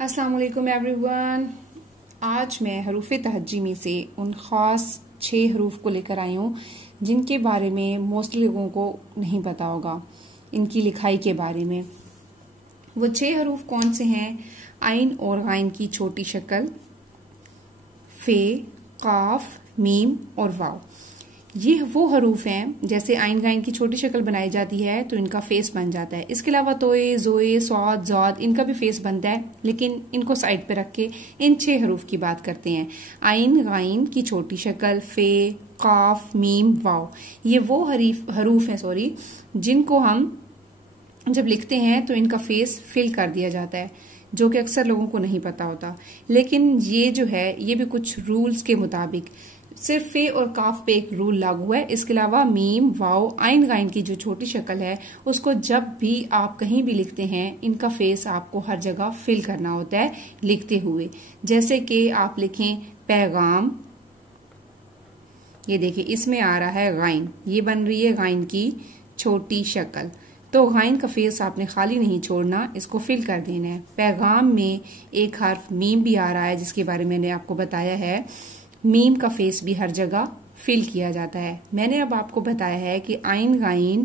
अस्सलाम वालेकुम एवरीवन। आज मैं हरूफ तहज्जी से उन ख़ास 6 हरूफ को लेकर आई हूँ जिनके बारे में मोस्टली लोगों को नहीं पता होगा, इनकी लिखाई के बारे में। वो 6 हरूफ कौन से हैं? आइन और गाइन की छोटी शक्ल, फे, काफ, मीम और वाव। ये वो हरूफ हैं, जैसे आइन गाइन की छोटी शक्ल बनाई जाती है तो इनका फेस बन जाता है। इसके अलावा तोए, जोए, सौद, जौद, इनका भी फेस बनता है, लेकिन इनको साइड पे रख के इन 6 हरूफ की बात करते हैं। आइन गाइन की छोटी शक्ल, फे, काफ, मीम, वाव, ये वो हरूफ हैं जिनको हम जब लिखते हैं तो इनका फेस फिल कर दिया जाता है, जो कि अक्सर लोगों को नहीं पता होता। लेकिन ये जो है ये भी कुछ रूल्स के मुताबिक, सिर्फ फे और काफ पे एक रूल लागू है। इसके अलावा मीम, वाव, आइन गाइन की जो छोटी शक्ल है उसको जब भी आप कहीं भी लिखते हैं इनका फेस आपको हर जगह फिल करना होता है लिखते हुए। जैसे कि आप लिखें पैगाम, ये देखिए इसमें आ रहा है गाइन, ये बन रही है गाइन की छोटी शक्ल। तो गाइन का फेस आपने खाली नहीं छोड़ना, इसको फिल कर देना है। पैगाम में एक हर्फ मीम भी आ रहा है जिसके बारे में मैंने आपको बताया है। मीम का फेस भी हर जगह फिल किया जाता है। मैंने अब आपको बताया है कि आइन गाइन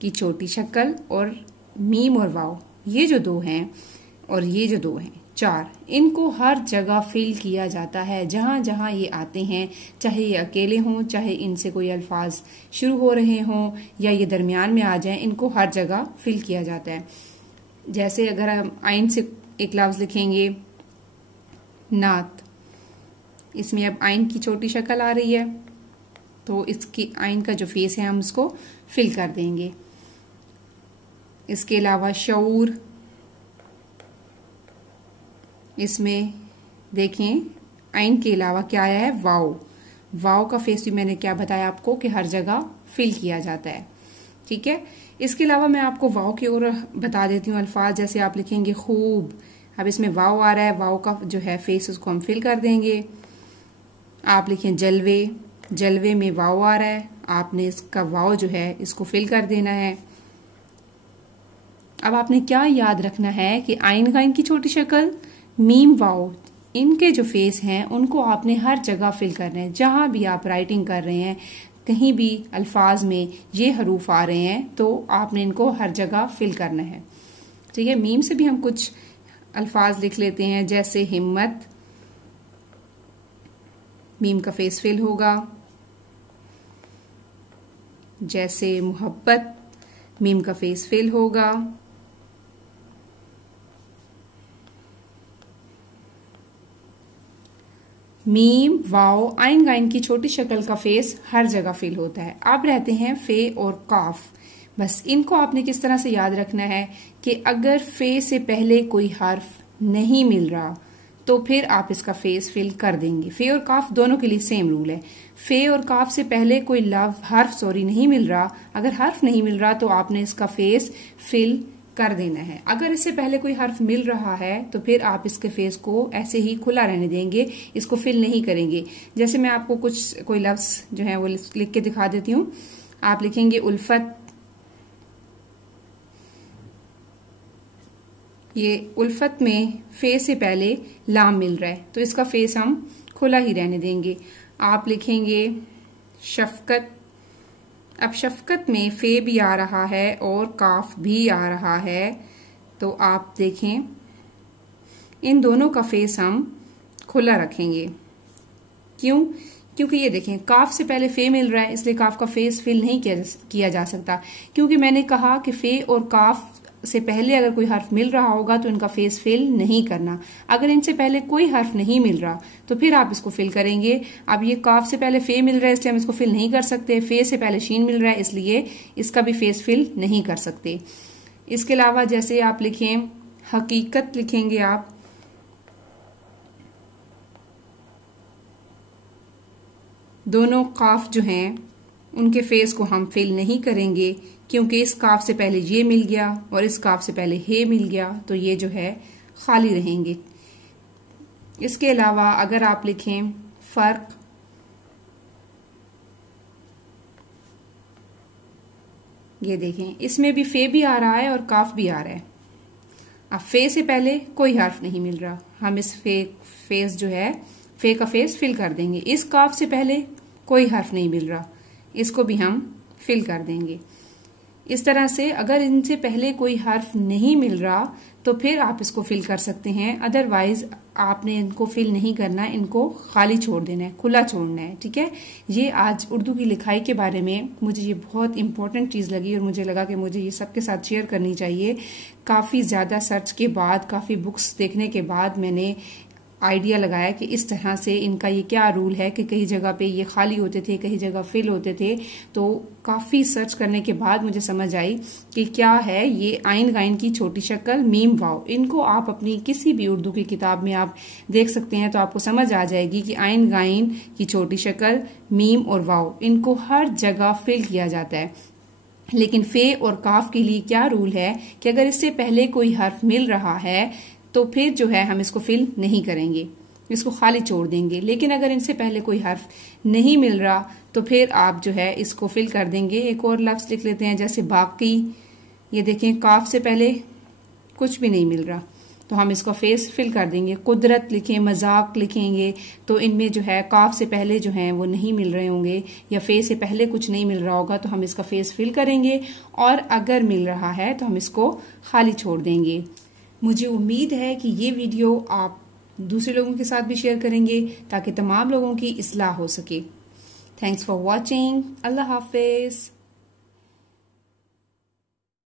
की छोटी शक्ल और मीम और वाव, ये जो दो हैं और ये जो दो हैं, 4, इनको हर जगह फिल किया जाता है जहां जहां ये आते हैं। चाहे ये अकेले हों, चाहे इनसे कोई अल्फाज शुरू हो रहे हों या ये दरमियान में आ जाएं, इनको हर जगह फिल किया जाता है। जैसे अगर हम आइन से एक लफ्ज लिखेंगे नात, इसमें अब आइन की छोटी शक्ल आ रही है तो इसकी आइन का जो फेस है हम इसको फिल कर देंगे। इसके अलावा शऊर, इसमें देखें आइन के अलावा क्या आया है, वाव। वाव का फेस भी मैंने क्या बताया आपको कि हर जगह फिल किया जाता है, ठीक है। इसके अलावा मैं आपको वाव की और बता देती हूँ अल्फाज। जैसे आप लिखेंगे खूब, अब इसमें वाव आ रहा है, वाव का जो है फेस उसको हम फिल कर देंगे। आप लिखें जलवे, जलवे में वाव आ रहा है, आपने इसका वाव जो है इसको फिल कर देना है। अब आपने क्या याद रखना है कि आइन गाइन की छोटी शक्ल, मीम, वाव, इनके जो फेस हैं उनको आपने हर जगह फिल करना है। जहां भी आप राइटिंग कर रहे हैं, कहीं भी अल्फाज में ये हरूफ आ रहे हैं तो आपने इनको हर जगह फिल करना है, ठीक है। मीम से भी हम कुछ अल्फाज लिख लेते हैं, जैसे हिम्मत, मीम का फेस फिल होगा। जैसे मोहब्बत, मीम का फेस फिल होगा। मीम, वाव, आइन गाइन की छोटी शक्ल का फेस हर जगह फिल होता है। अब रहते हैं फे और काफ। बस इनको आपने किस तरह से याद रखना है कि अगर फे से पहले कोई हर्फ नहीं मिल रहा तो फिर आप इसका फेस फिल कर देंगे। फे और काफ दोनों के लिए सेम रूल है। फे और काफ से पहले कोई हर्फ नहीं मिल रहा, अगर हर्फ नहीं मिल रहा तो आपने इसका फेस फिल कर देना है। अगर इससे पहले कोई हर्फ मिल रहा है तो फिर आप इसके फेस को ऐसे ही खुला रहने देंगे, इसको फिल नहीं करेंगे। जैसे मैं आपको कोई लफ्ज जो है वो लिख के दिखा देती हूँ। आप लिखेंगे उल्फत, ये उल्फत में फे से पहले लाम मिल रहा है तो इसका फेस हम खुला ही रहने देंगे। आप लिखेंगे शफकत, अब शफकत में फे भी आ रहा है और काफ भी आ रहा है, तो आप देखें इन दोनों का फेस हम खुला रखेंगे। क्यों? क्योंकि ये देखें काफ से पहले फे मिल रहा है, इसलिए काफ का फेस फिल नहीं किया जा सकता। क्योंकि मैंने कहा कि फे और काफ से पहले अगर कोई हर्फ मिल रहा होगा तो इनका फेस फिल नहीं करना। अगर इनसे पहले कोई हर्फ नहीं मिल रहा तो फिर आप इसको फिल करेंगे। अब ये काफ से पहले फे मिल रहा है इसलिए हम इसको फिल नहीं कर सकते। फे से पहले शीन मिल रहा है इसलिए इसका भी फेस फिल नहीं कर सकते। इसके अलावा जैसे आप लिखें हकीकत, लिखेंगे आप, दोनों काफ जो हैं उनके फेस को हम फिल नहीं करेंगे क्योंकि इस काफ से पहले ये मिल गया और इस काफ से पहले हे मिल गया तो ये जो है खाली रहेंगे। इसके अलावा अगर आप लिखें फर्क, ये देखें इसमें भी फे भी आ रहा है और काफ भी आ रहा है। अब फे से पहले कोई हर्फ नहीं मिल रहा, हम इस फेस जो है फे का फेस फिल कर देंगे। इस काफ से पहले कोई हर्फ नहीं मिल रहा, इसको भी हम फिल कर देंगे। इस तरह से अगर इनसे पहले कोई हर्फ नहीं मिल रहा तो फिर आप इसको फिल कर सकते हैं, अदरवाइज आपने इनको फिल नहीं करना, इनको खाली छोड़ देना है, खुला छोड़ना है। ठीक है, ये आज उर्दू की लिखाई के बारे में मुझे ये बहुत इंपॉर्टेंट चीज लगी और मुझे लगा कि मुझे ये सबके साथ शेयर करनी चाहिए। काफी ज्यादा सर्च के बाद, काफी बुक्स देखने के बाद मैंने आइडिया लगाया कि इस तरह से इनका ये क्या रूल है कि कई जगह पे ये खाली होते थे, कई जगह फिल होते थे। तो काफी सर्च करने के बाद मुझे समझ आई कि क्या है ये आइन गाइन की छोटी शक्ल मीम वाव। इनको आप अपनी किसी भी उर्दू की किताब में आप देख सकते हैं तो आपको समझ आ जाएगी कि आइन गाइन की छोटी शक्ल मीम और वाव, इनको हर जगह फिल किया जाता है। लेकिन फे और काफ के लिए क्या रूल है कि अगर इससे पहले कोई हर्फ मिल रहा है तो फिर जो है हम इसको फिल नहीं करेंगे, इसको खाली छोड़ देंगे। लेकिन अगर इनसे पहले कोई हर्फ नहीं मिल रहा तो फिर आप जो है इसको फिल कर देंगे। एक और लफ्ज लिख लेते हैं, जैसे बाकी। ये देखें, काफ से पहले कुछ भी नहीं मिल रहा तो हम इसको फेस फिल कर देंगे। कुदरत लिखें, मजाक लिखेंगे तो इनमें जो है काफ से पहले जो है वो नहीं मिल रहे होंगे या फे से पहले कुछ नहीं मिल रहा होगा तो हम इसका फेस फिल करेंगे, और अगर मिल रहा है तो हम इसको खाली छोड़ देंगे। मुझे उम्मीद है कि ये वीडियो आप दूसरे लोगों के साथ भी शेयर करेंगे ताकि तमाम लोगों की इस्लाह हो सके। Thanks for watching. Allah Hafiz.